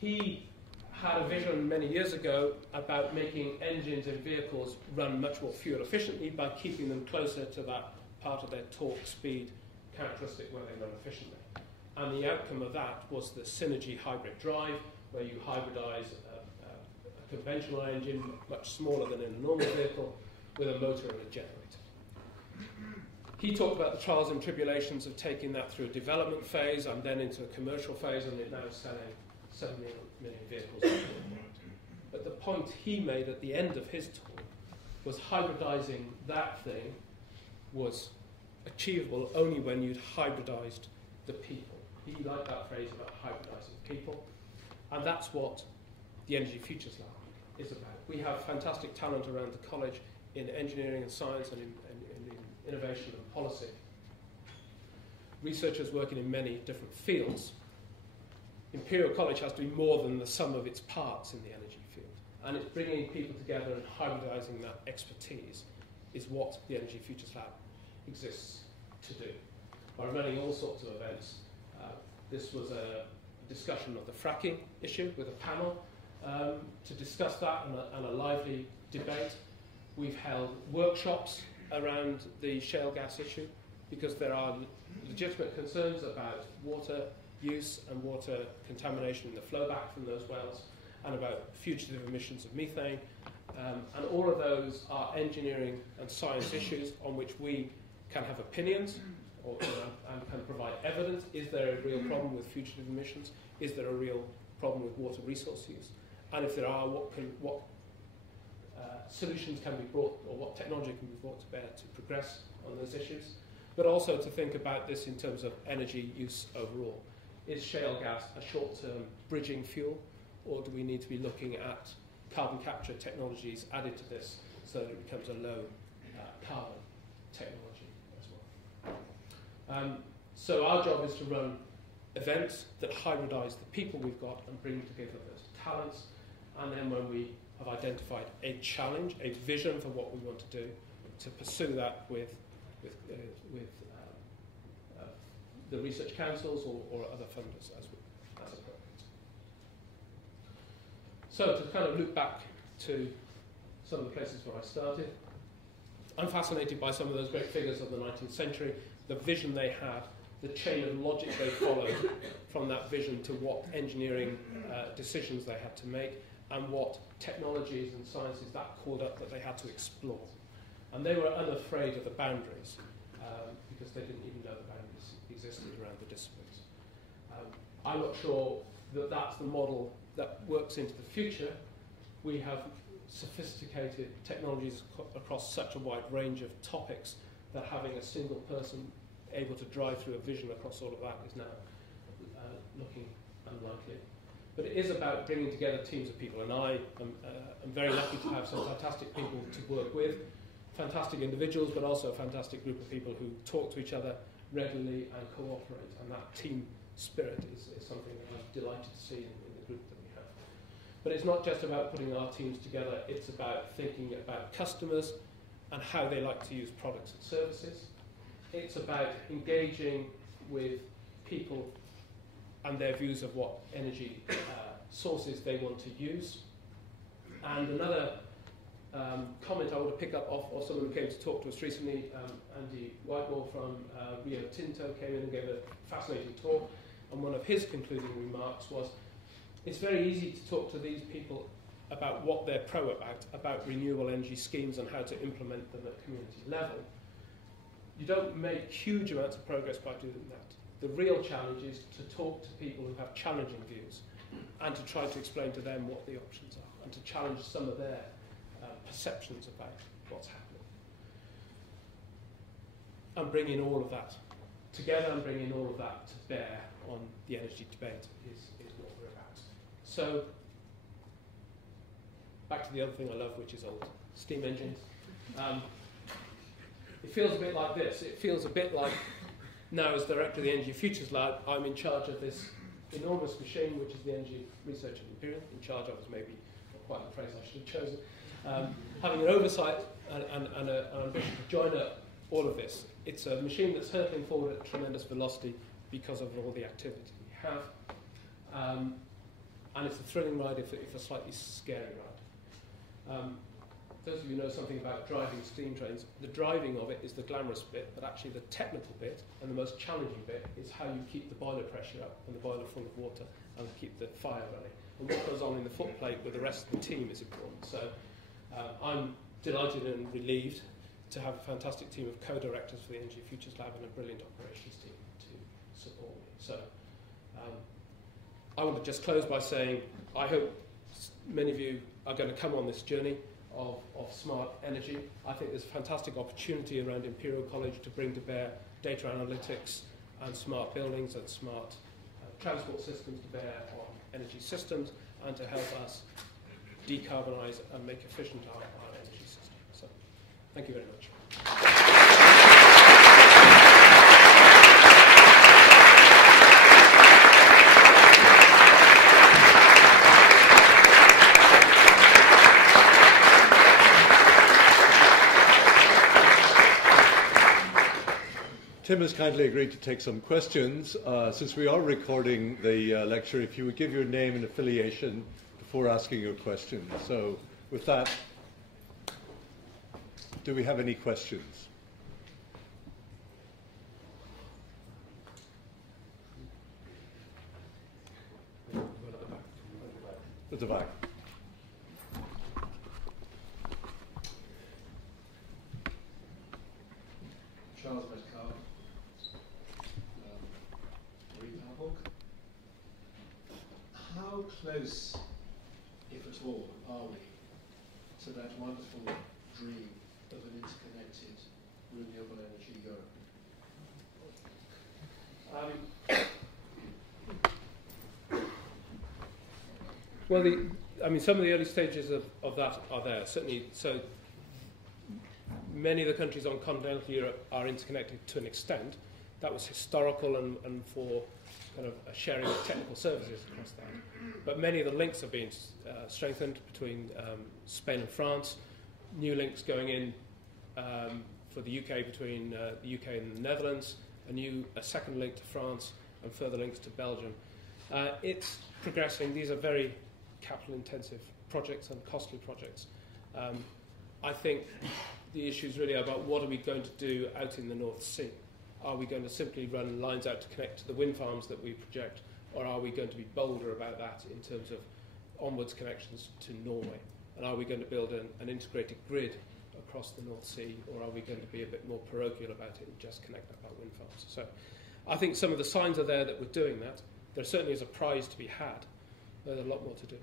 He had a vision many years ago about making engines in vehicles run much more fuel efficiently by keeping them closer to that part of their torque speed characteristic where they run efficiently. And the outcome of that was the Synergy hybrid drive, where you hybridize a conventional engine, much smaller than in a normal vehicle, with a motor and a generator. He talked about the trials and tribulations of taking that through a development phase and then into a commercial phase, and it now selling 7 million vehicles. But the point he made at the end of his talk was hybridizing that thing was achievable only when you'd hybridized the people. He liked that phrase about hybridizing people, and that's what the Energy Futures Lab is about. We have fantastic talent around the college in engineering and science and in innovation and policy. Researchers working in many different fields. Imperial College has to be more than the sum of its parts in the energy field, and it's bringing people together and hybridizing that expertise is what the Energy Futures Lab exists to do. By running all sorts of events. This was a discussion of the fracking issue with a panel to discuss that and a lively debate. We've held workshops around the shale gas issue because there are legitimate concerns about water use and water contamination in the flowback from those wells, and about fugitive emissions of methane. And all of those are engineering and science issues on which we can have opinions and can provide evidence. Is there a real problem with fugitive emissions? Is there a real problem with water resource use? And if there are, what solutions can be brought, or what technology can be brought to bear to progress on those issues? But also to think about this in terms of energy use overall. is shale gas a short-term bridging fuel, or do we need to be looking at carbon capture technologies added to this so that it becomes a low carbon technology as well? So our job is to run events that hybridize the people we've got and bring together those talents, and then when we have identified a challenge, a vision for what we want to do, to pursue that with the research councils or other funders as appropriate. So to kind of look back to some of the places where I started, I'm fascinated by some of those great figures of the 19th century, the vision they had, the chain of logic they followed from that vision to what engineering decisions they had to make, and what technologies and sciences that called up that they had to explore. And they were unafraid of the boundaries because they didn't even know the boundaries existed around the disciplines. I'm not sure that that's the model that works into the future. We have sophisticated technologies across such a wide range of topics that having a single person able to drive through a vision across all of that is now looking unlikely. But it is about bringing together teams of people, and I am very lucky to have some fantastic people to work with, fantastic individuals, but also a fantastic group of people who talk to each other regularly and cooperate, and that team spirit is something that I'm delighted to see in the group that we have. But it's not just about putting our teams together, it's about thinking about customers and how they like to use products and services. It's about engaging with people and their views of what energy sources they want to use. And another comment I want to pick up off someone who came to talk to us recently, Andy Whitemore from Rio Tinto came in and gave a fascinating talk, and one of his concluding remarks was, it's very easy to talk to these people about what they're about renewable energy schemes and how to implement them at community level. You don't make huge amounts of progress by doing that. The real challenge is to talk to people who have challenging views and to try to explain to them what the options are and to challenge some of their perceptions about what's happening. And bringing all of that together and bringing all of that to bear on the energy debate is what we're about. So, back to the other thing I love, which is old steam engines. It feels a bit like this. It feels a bit like now, as director of the Energy Futures Lab, I'm in charge of this enormous machine, which is the Energy Research at Imperial. In charge of is maybe not quite the phrase I should have chosen. Having an oversight and an ambition to join up all of this. It's a machine that's hurtling forward at tremendous velocity because of all the activity we have. And it's a thrilling ride, if a slightly scary ride. Those of you who know something about driving steam trains, the driving of it is the glamorous bit, but actually the technical bit and the most challenging bit is how you keep the boiler pressure up and the boiler full of water and keep the fire running. And what goes on in the footplate with the rest of the team is important. So I'm delighted and relieved to have a fantastic team of co-directors for the Energy Futures Lab and a brilliant operations team to support me. So I want to just close by saying I hope many of you are going to come on this journey of smart energy. I think there's a fantastic opportunity around Imperial College to bring to bear data analytics and smart buildings and smart transport systems to bear on energy systems and to help us decarbonise and make efficient our energy system. So, thank you very much. Tim has kindly agreed to take some questions. Since we are recording the lecture, if you would give your name and affiliation before asking your question. So with that, do we have any questions? At the back. Charles Metcalf, how close, if at all, are we to that wonderful dream of an interconnected renewable energy Europe? Well, some of the early stages of that are there, certainly. So many of the countries on continental Europe are interconnected to an extent. That was historical and for kind of a sharing of technical services across that. But many of the links have been strengthened between Spain and France, new links going in for the UK between the UK and the Netherlands, a second link to France, and further links to Belgium. It's progressing. These are very capital-intensive projects and costly projects. I think the issue is really about what are we going to do out in the North Sea. Are we going to simply run lines out to connect to the wind farms that we project, or are we going to be bolder about that in terms of onwards connections to Norway? And are we going to build an integrated grid across the North Sea, or are we going to be a bit more parochial about it and just connect up our wind farms? So I think some of the signs are there that we're doing that. There certainly is a prize to be had. There's a lot more to do.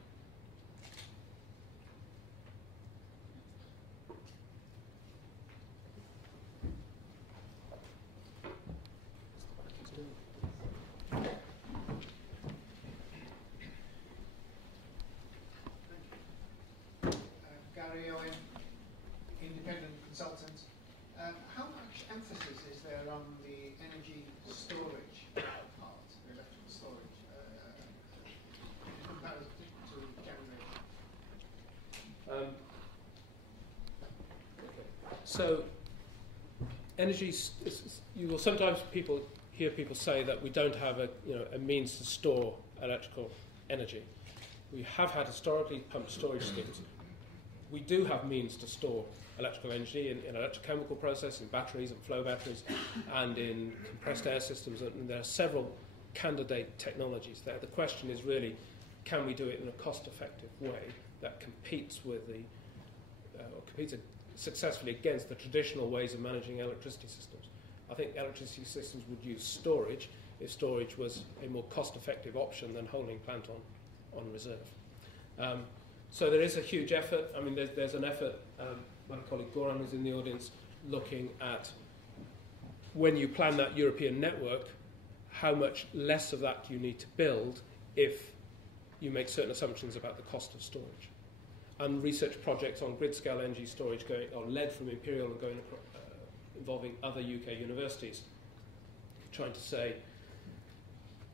Independent consultant. How much emphasis is there on the energy storage part, the electrical storage, in comparison to generation? So, energy. You will sometimes hear people say that we don't have a means to store electrical energy. We have had historically pumped storage schemes. We do have means to store electrical energy in electrochemical process, in batteries and flow batteries, and in compressed air systems. And there are several candidate technologies there. The question is really, can we do it in a cost-effective way that competes with competes successfully against the traditional ways of managing electricity systems? I think electricity systems would use storage if storage was a more cost-effective option than holding plant on reserve. So there is a huge effort. I mean, there's an effort. My colleague Goran is in the audience looking at when you plan that European network, how much less of that do you need to build if you make certain assumptions about the cost of storage. And research projects on grid-scale energy storage are led from Imperial and going involving other UK universities, trying to say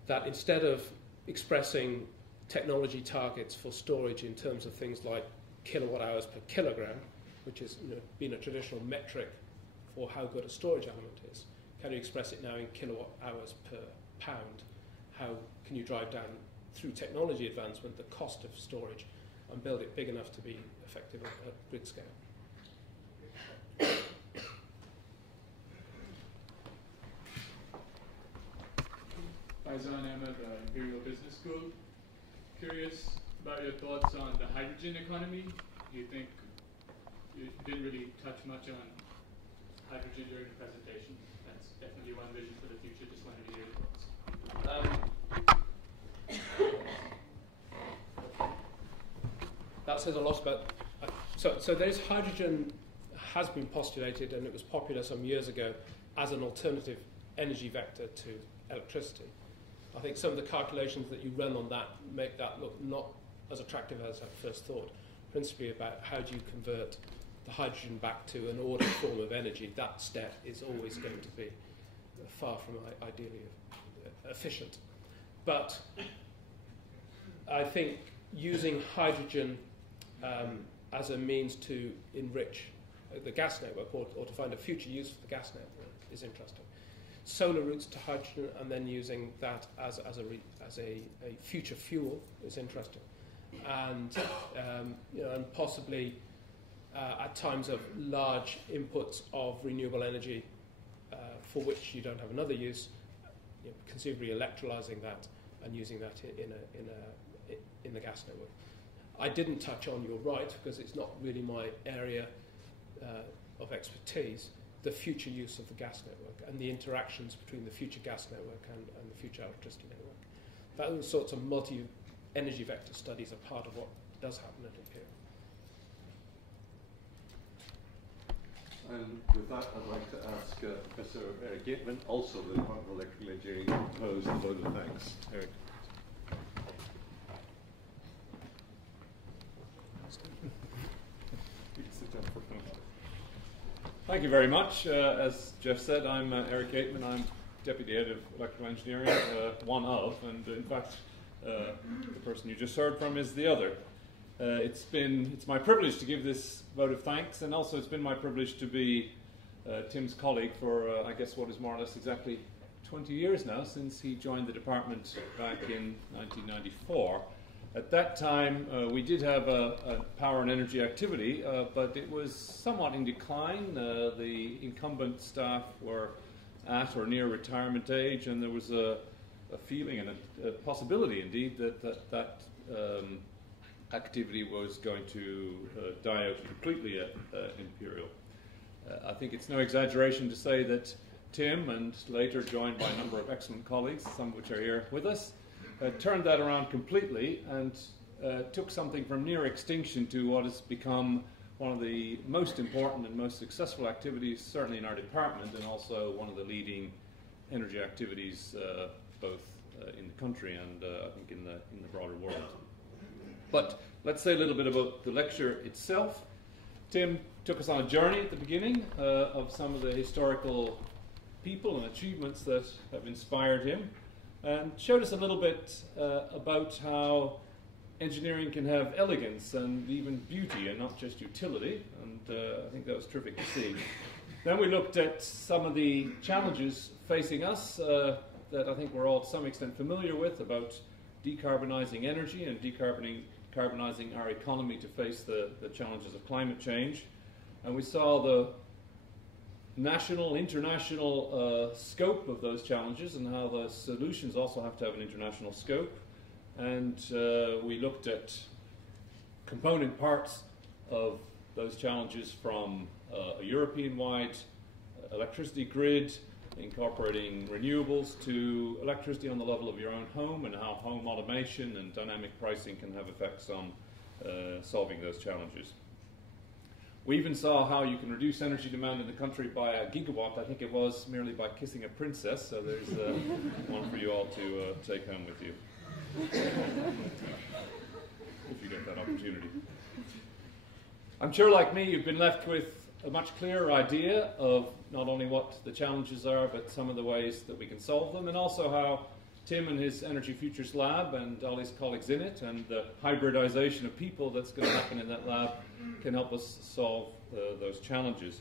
that instead of expressing technology targets for storage in terms of things like kilowatt hours per kilogram, which has been a traditional metric for how good a storage element is, can you express it now in kilowatt hours per pound? How can you drive down, through technology advancement, the cost of storage and build it big enough to be effective at grid scale? Faizan Ahmed, Imperial Business School. Curious about your thoughts on the hydrogen economy. You think you didn't really touch much on hydrogen during the presentation. That's definitely one vision for the future. Just wanted to hear your thoughts. That says a lot about. So there's hydrogen has been postulated, and it was popular some years ago as an alternative energy vector to electricity. I think some of the calculations that you run on that make that look not as attractive as I first thought, principally about how do you convert the hydrogen back to an ordered form of energy. That step is always going to be far from ideally efficient. But I think using hydrogen as a means to enrich the gas network or to find a future use for the gas network is interesting. Solar routes to hydrogen and then using that as a future fuel is interesting, and and possibly at times of large inputs of renewable energy for which you don't have another use, conceivably electrolyzing that and using that in the gas network. I didn't touch on, you're right, because it's not really my area of expertise, the future use of the gas network and the interactions between the future gas network and the future electricity network. Those sorts of multi-energy vector studies are part of what does happen at Imperial. And with that, I'd like to ask Professor Eric Gateman, also the Department of Electrical Engineering, to pose the vote of thanks. Eric. Thank you very much. As Jeff said, I'm Eric Gateman. I'm Deputy Head of Electrical Engineering, one of, and in fact, the person you just heard from is the other. It's my privilege to give this vote of thanks, and also it's been my privilege to be Tim's colleague for, I guess, what is more or less exactly 20 years now, since he joined the department back in 1994. At that time, we did have a power and energy activity, but it was somewhat in decline. The incumbent staff were at or near retirement age, and there was a feeling and a possibility, indeed, that activity was going to die out completely at Imperial. I think it's no exaggeration to say that Tim, and later joined by a number of excellent colleagues, some of which are here with us, turned that around completely and took something from near extinction to what has become one of the most important and most successful activities, certainly in our department, and also one of the leading energy activities both in the country and I think in the broader world. But let's say a little bit about the lecture itself. Tim took us on a journey at the beginning of some of the historical people and achievements that have inspired him, and showed us a little bit about how engineering can have elegance and even beauty and not just utility, and I think that was terrific to see. Then we looked at some of the challenges facing us that I think we're all to some extent familiar with, about decarbonising energy and decarbonising our economy to face the challenges of climate change. And we saw the national, international scope of those challenges and how the solutions also have to have an international scope. And we looked at component parts of those challenges, from a European-wide electricity grid, incorporating renewables, to electricity on the level of your own home, and how home automation and dynamic pricing can have effects on solving those challenges. We even saw how you can reduce energy demand in the country by a gigawatt, I think it was, merely by kissing a princess. So there's one for you all to take home with you, if you get that opportunity. I'm sure, like me, you've been left with a much clearer idea of not only what the challenges are, but some of the ways that we can solve them, and also how Tim and his Energy Futures Lab and all his colleagues in it, and the hybridization of people that's going to happen in that lab, can help us solve those challenges.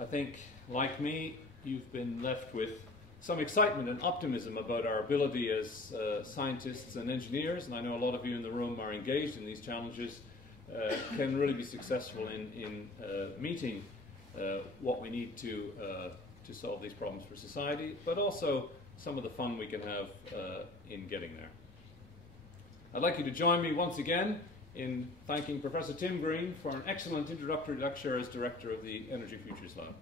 I think, like me, you've been left with some excitement and optimism about our ability as scientists and engineers, and I know a lot of you in the room are engaged in these challenges, can really be successful in meeting what we need to solve these problems for society, but also some of the fun we can have in getting there. I'd like you to join me once again in thanking Professor Tim Green for an excellent introductory lecture as Director of the Energy Futures Lab.